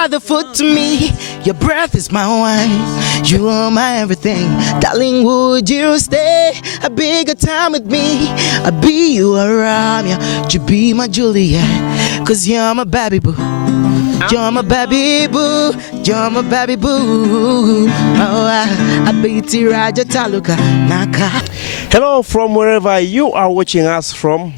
are the food to me. Your breath is my wine. You are my everything. Darling, would you stay a bigger time with me? I be you around ya. You be my Juliet. Cause you're my baby boo. You're my baby boo. You're my baby boo. Oh, I beat you Raja Taluka Naka. Hello from wherever you are watching us from.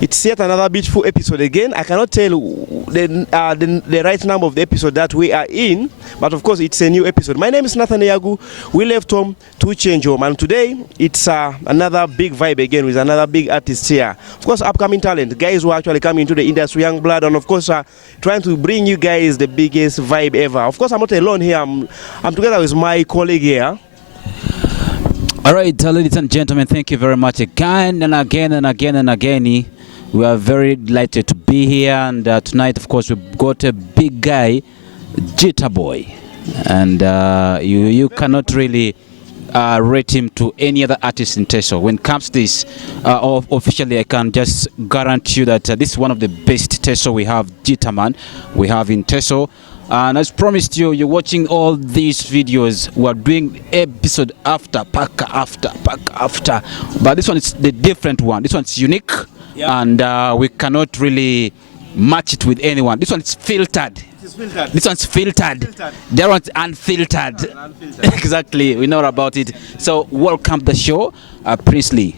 It's yet another beautiful episode again. I cannot tell the right number of the episode that we are in, but of course it's a new episode. My name is Nathan Yagu. We left home to change home, and today it's another big vibe again with another big artist here. Of course, upcoming talent, guys who are actually coming into the industry, young blood, and of course trying to bring you guys the biggest vibe ever. Of course, I'm not alone here. I'm together with my colleague here. All right, ladies and gentlemen, thank you very much again and again and again and again. We are very delighted to be here, and tonight, of course, we've got a big guy, Jitter Boy, and you cannot really rate him to any other artist in Teso. When it comes to this, officially, I can just guarantee you that this is one of the best Teso we have, Jitter Man, we have in Teso. And as promised you, you're watching all these videos. We're doing episode after, pack after. But this one is the different one. This one's unique. Yeah. And we cannot really match it with anyone. This one's filtered. This one's filtered. That one's unfiltered. Exactly. We know about it. So welcome to the show, Princely.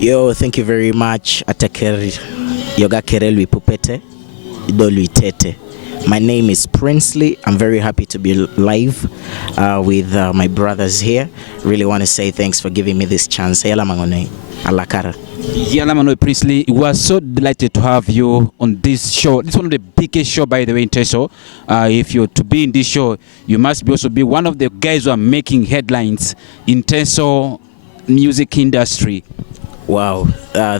Yo, thank you very much. Atakeri yoga kerelwi pupete idolwi tete. My name is Princely. I'm very happy to be live with my brothers here. Really want to say thanks for giving me this chance. Yala mangone alakara. Yalamano Princely, we are so delighted to have you on this show. This is one of the biggest show, by the way, in Teso. If you're to be in this show, you must also be one of the guys who are making headlines in Teso music industry. Wow,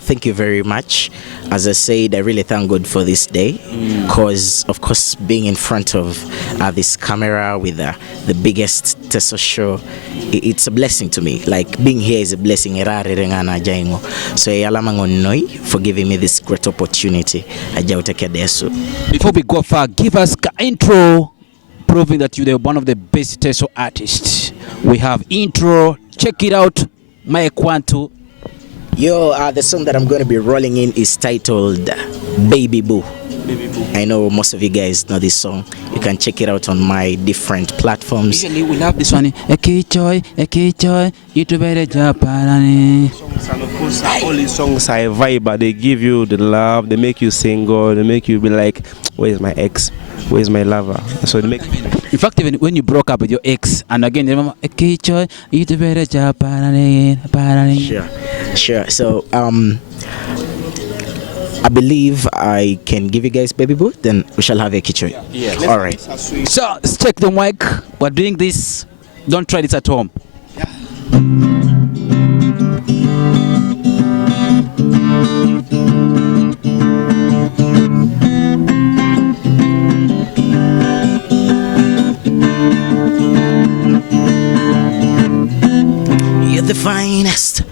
thank you very much. As I said, I really thank God for this day, because of course being in front of this camera with the biggest Teso show, it's a blessing to me. Like being here is a blessing. So Yalamangonoi for giving me this great opportunity. Before we go far, give us an intro proving that you're one of the best Teso artists. We have intro, check it out, Mike Kwantu. Yo, the song that I'm going to be rolling in is titled Baby Boo. Baby Boo. I know most of you guys know this song. You can check it out on my different platforms. Usually we love this one. Ekichoy, you to better Japan. And of course, all these songs are a vibe, but they give you the love, they make you single, they make you be like, where's my ex? Where's my lover? So they make. In fact, even when you broke up with your ex, and again, remember, Ekichoy, you to better Japan. Sure. So, I believe I can give you guys Baby Boo, then we shall have a kitchen. Yeah. All right. So, check the mic. We're doing this. Don't try this at home. Yeah. You're the finest,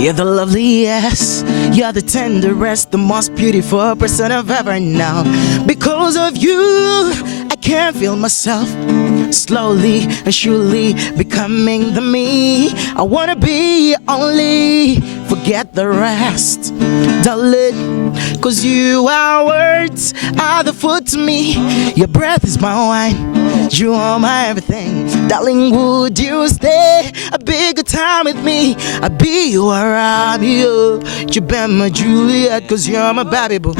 you're the loveliest, you're the tenderest, the most beautiful person I've ever known. Because of you, I can't feel myself slowly and surely becoming the me I wanna be. Only forget the rest, darling, cause you are words, are the food to me. Your breath is my wine, you are my everything. Darling, would you stay a bigger time with me? I be you around you. You be my Juliet, cause you're my baby boo.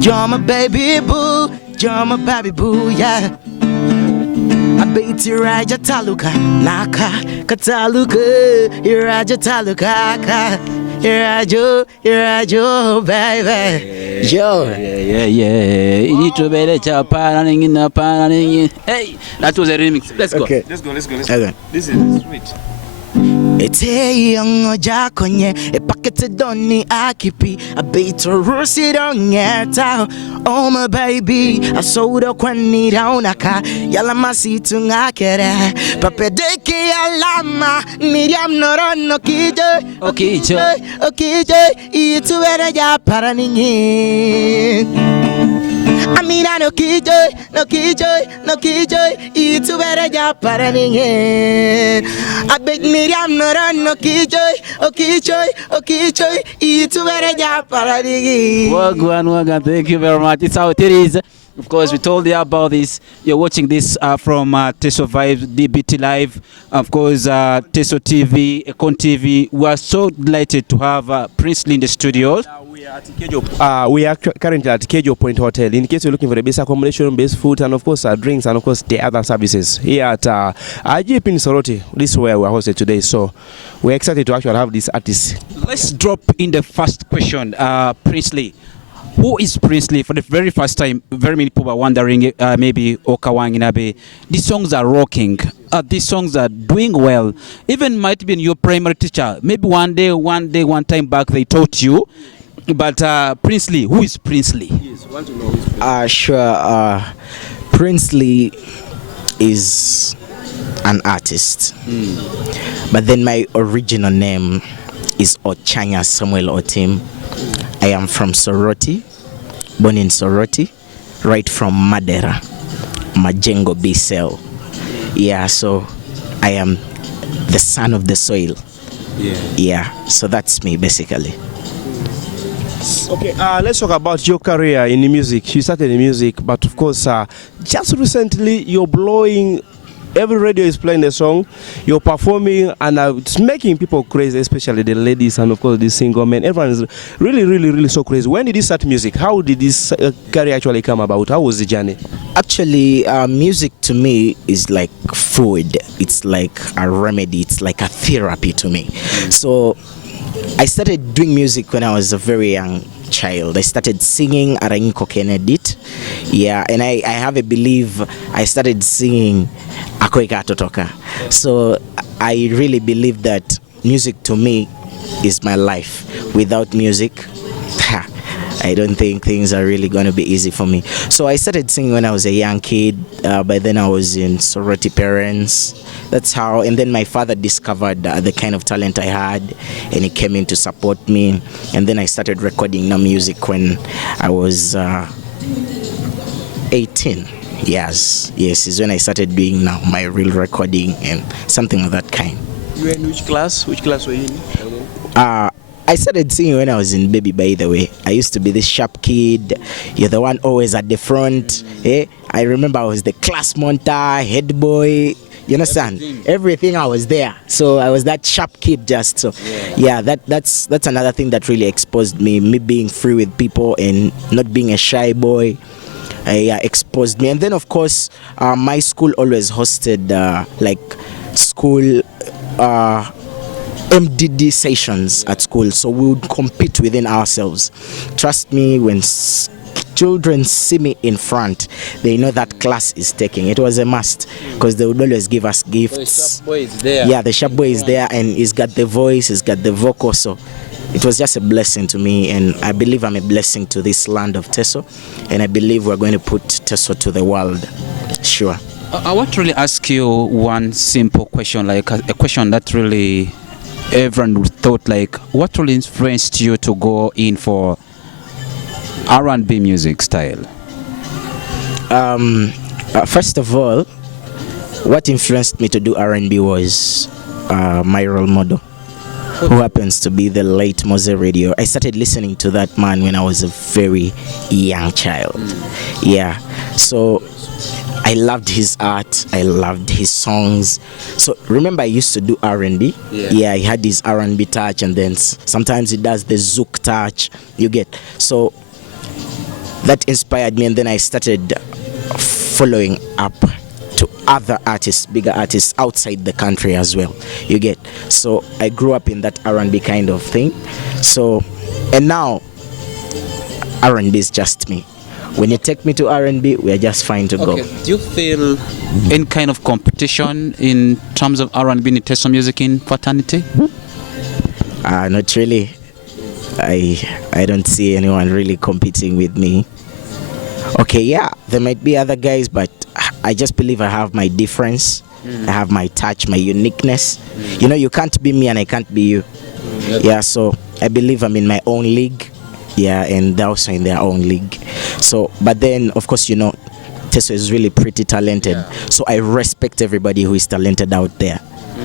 You're my baby boo. You're my baby boo, yeah. I beat you Raja Taluka Naka Kataluka Raja Taluka Rajo, baby. Yo. Yeah. Hey, that was a remix. Let's go. Okay. Let's go. Okay. This is sweet. Ete young jaconye a packet doni akipi a bait or rusty on yeta. Oh my baby, I sold a quani downaka yalamasi to nakere papedeki alama medium not on no kije okay it's where ya paraning. I mean Nina no kijoy, no kijoy, no kijoy. Itu bereja para ninge. I beg Miriam no run no kijoy, oh kijoy, oh kijoy. Itu bereja para ninge. Wagwan, thank you very much. It's how it is. Of course, we told you about this. You're watching this from Teso Vibes, DBT Live, of course, Teso TV, Econ TV. We are so delighted to have Princely in the studios. We are currently at Kejo Point Hotel. In case you're looking for the best accommodation, best food, and of course drinks, and of course the other services here at IGP in Soroti. This is where we're hosted today. So we're excited to actually have this artist. Let's drop in the first question, Princely. Who is Princely? For the very first time, very many people are wondering, maybe Okawanginabe. These songs are rocking. These songs are doing well. Even might be in your primary teacher. Maybe one time back they taught you. But Princely, who is Princely? Yes, want to know who is Princely. Sure. Princely is an artist. But then my original name is Ochanya Samuel Otim. I am from Soroti, born in Soroti, right from Madera, Majengo B cell. Yeah, so I am the son of the soil. Yeah, so that's me basically. Okay, let's talk about your career in the music. You started in music, but of course, just recently you're blowing. Every radio is playing the song. You're performing, and it's making people crazy, especially the ladies, and of course the single men. Everyone is really so crazy. When did you start music? How did this career actually come about? How was the journey? Actually, music to me is like food. It's like a remedy. It's like a therapy to me. So I started doing music when I was a very young child. I started singing Arangiko Kennedit. Yeah, and I have a belief I started singing Akoika Totoka. So I really believe that music to me is my life. Without music, I don't think things are really going to be easy for me. So I started singing when I was a young kid. By then I was in sorority parents. That's how, and then my father discovered the kind of talent I had, and he came in to support me. And then I started recording now music when I was 18. Yes, is when I started doing now my real recording and something of that kind. You were in which class? Which class were you in? I started singing when I was in baby, by the way. I used to be this sharp kid. You're the one always at the front. I remember I was the class monitor, head boy. You understand? Everything I was there. So I was that sharp kid just. So yeah, that's another thing that really exposed me being free with people and not being a shy boy. Exposed me. And then of course, my school always hosted like school MDD sessions at school, so we would compete within ourselves. Trust me, when children see me in front, they know that class is taking. It was a must because they would always give us gifts. The sharp boy is there. Yeah, the sharp boy is there, and he's got the voice, he's got the vocal, so it was just a blessing to me, and I believe I'm a blessing to this land of Teso, and I believe we're going to put Teso to the world. Sure. I want to really ask you one simple question, like a question that really everyone thought, like, what really influenced you to go in for R&B music style? First of all, what influenced me to do R&B was my role model, who happens to be the late Mose Radio. I started listening to that man when I was a very young child. Yeah, so I loved his art, I loved his songs. So remember I used to do R&B. Yeah, he had his R&B touch, and then sometimes he does the zouk touch, you get. So that inspired me, and then I started following up to other artists, bigger artists outside the country as well, you get. So I grew up in that R&B kind of thing. So, and now R&B is just me. When you take me to R&B, we are just fine to go. Do you feel any kind of competition in terms of R&B in Teso music in fraternity? Not really. I don't see anyone really competing with me. Okay, yeah, there might be other guys, but I just believe I have my difference. I have my touch, my uniqueness. You know, you can't be me and I can't be you. Yeah, so I believe I'm in my own league. Yeah, and they're also in their own league. So, but then of course, Teso is really pretty talented. So I respect everybody who is talented out there.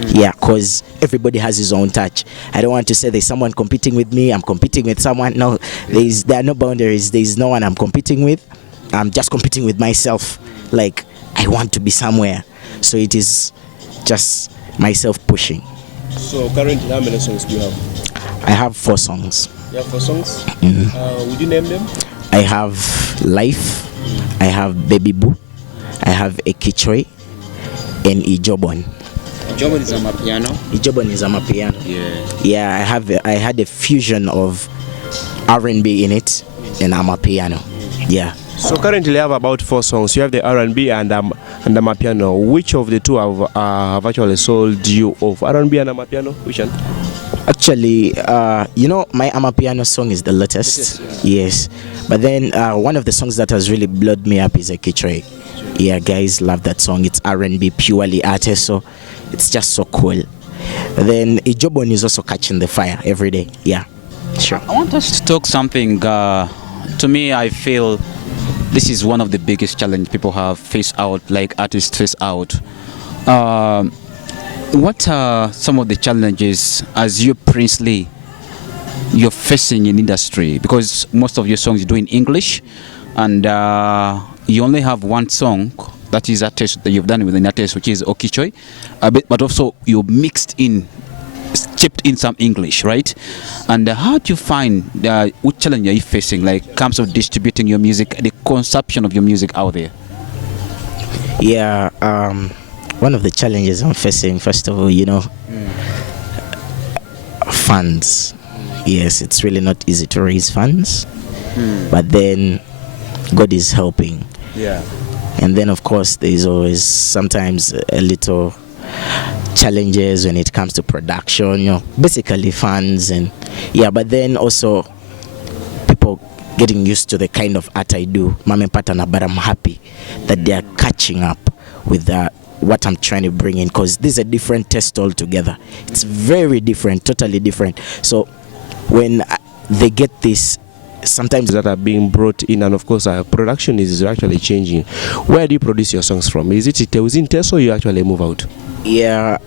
Yeah, because everybody has his own touch. I don't want to say there's someone competing with me, I'm competing with someone. No, there are no boundaries. There's no one I'm competing with. I'm just competing with myself. Like, I want to be somewhere. So it is just myself pushing. So currently, how many songs do you have? I have 4 songs. You have 4 songs? Mm-hmm. Would you name them? I have Life, I have Baby Boo, I have Ekichoi, and Ijobon. Ijobon is amapiano. Ijobon is amapiano. Yeah, I had a fusion of R&B in it and amapiano. Yeah. So currently you have about 4 songs. You have the R&B and amapiano. Which of the two have actually sold you off? R&B and amapiano? Which one? Actually, my amapiano song is the latest. Yes. But then one of the songs that has really blowed me up is Ekichoi. Yeah, guys love that song. It's R&B, purely artist, so it's just so cool. But then Ijobon is also catching the fire every day. Yeah, sure. I want us to talk something. To me, I feel this is one of the biggest challenges people have faced out, like artists face out. What are some of the challenges as you Princely you're facing in industry? Because most of your songs you do in English, and you only have one song that is a test that you've done within a test, which is Okichoi, but also you chipped in some English, right? And how do you find what challenge are you facing, like in terms of distributing your music, the consumption of your music out there? Yeah, one of the challenges I'm facing, first of all, funds. Yes, it's really not easy to raise funds, but then God is helping. Yeah. And then of course there's always sometimes a little challenges when it comes to production, basically funds, and but then also people getting used to the kind of art I do. Mame Patana, but I'm happy that they are catching up with what I'm trying to bring in, because this is a different test altogether. It's very different, totally different. So when they get this, sometimes that are being brought in, and of course our production is actually changing. Where do you produce your songs from? Is it within teso or you actually move out? Yeah,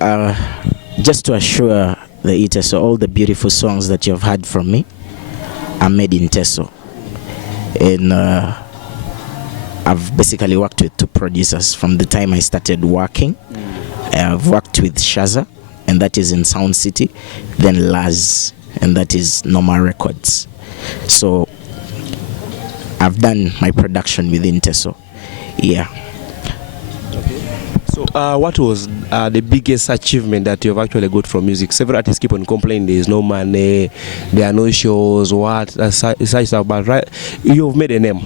just to assure the eaters, so all the beautiful songs that you've heard from me are made in teso. And I've basically worked with 2 producers from the time I started working. I've worked with Shaza, and that is in Sound City, then Laz, and that is Normal Records. So I've done my production within teso. Yeah. So what was the biggest achievement that you've actually got from music? Several artists keep on complaining there's no money, there are no shows, such stuff, but right, you've made a name.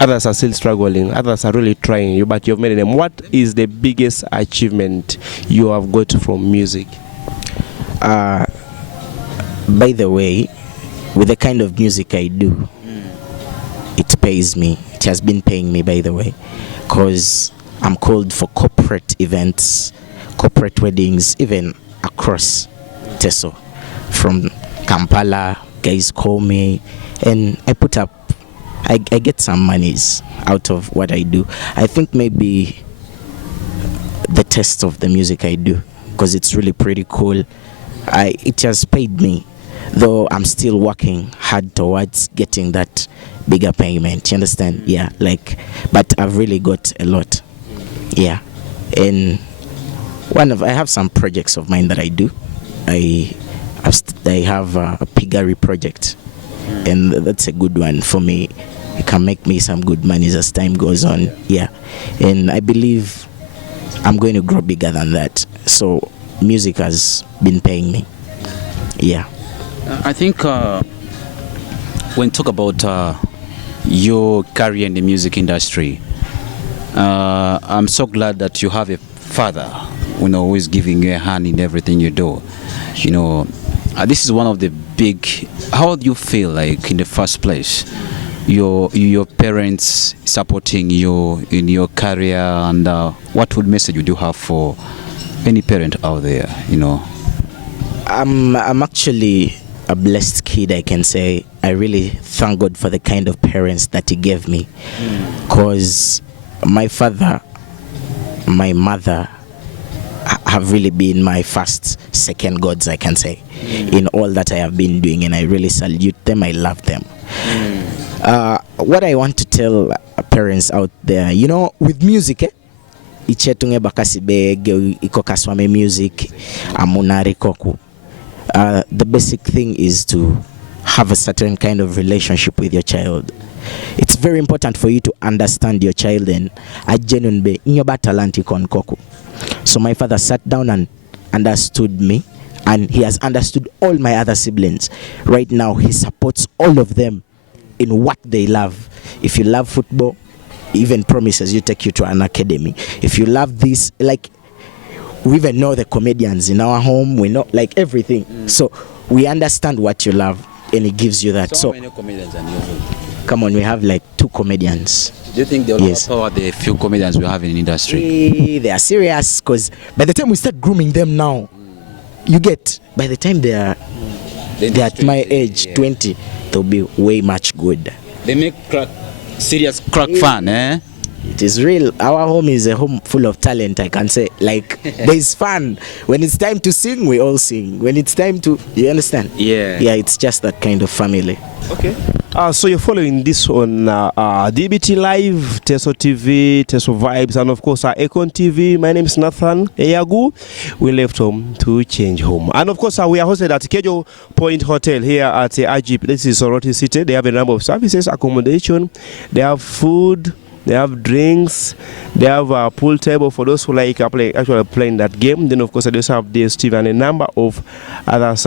Others are still struggling, others are really trying, but you've made a name. What is the biggest achievement you have got from music? By the way, with the kind of music I do, it pays me. It has been paying me, by the way, because I'm called for corporate events, corporate weddings, even across Teso. From Kampala, guys call me, and I put up, I get some monies out of what I do. I think maybe the taste of the music I do, because it's really pretty cool. It has paid me, though I'm still working hard towards getting that bigger payment. You understand? Yeah, but I've really got a lot. Yeah, and I have some projects of mine that I do. I have a piggery project, and that's a good one for me. It can make me some good money as time goes on. Yeah, and I believe I'm going to grow bigger than that. So music has been paying me. Yeah. I think when talk about your career in the music industry, I'm so glad that you have a father, who is giving you a hand in everything you do. This is one of the big. How do you feel like in the first place? Your parents supporting you in your career, and what message would you have for any parent out there? I'm actually a blessed kid, I can say. I really thank God for the kind of parents that He gave me. Because my father, my mother have really been my first, second gods, I can say, in all that I have been doing, and I really salute them. I love them. What I want to tell parents out there, you know, with music, ichetunge bakasibe iko kaswame music amunari koku. The basic thing is to have a certain kind of relationship with your child. It's very important for you to understand your child and a genuine be inyoba talent ikon koku. So my father sat down and understood me, and he has understood all my other siblings. Right now, he supports all of them in what they love. If you love football, he even promises you take you to an academy. If you love this, like, we even know the comedians in our home, we know like everything. So we understand what you love, and he gives you that. So how many comedians are in your home? Come on, we have like 2 comedians. Do you think they'll overpower the few comedians we have in the industry? They are serious, because by the time we start grooming them now, you get, by the time they are at my age, 20, they'll be way much good. They make serious crack fun, eh? It is real. Our home is a home full of talent, I can say. Like, there's fun. When it's time to sing, we all sing. When it's time to, you understand? Yeah. Yeah, it's just that kind of family. Okay. So you're following this on DBT Live, Teso TV, Teso Vibes, and of course Econ TV. My name is Nathan Eyagu. We left home to change home. And of course we are hosted at Kejo Point Hotel here at IGP. This is Soroti City. They have a number of services, accommodation. They have food. They have drinks. They have a pool table for those who like actually playing that game. Then of course they also have DSTV and a number of other services.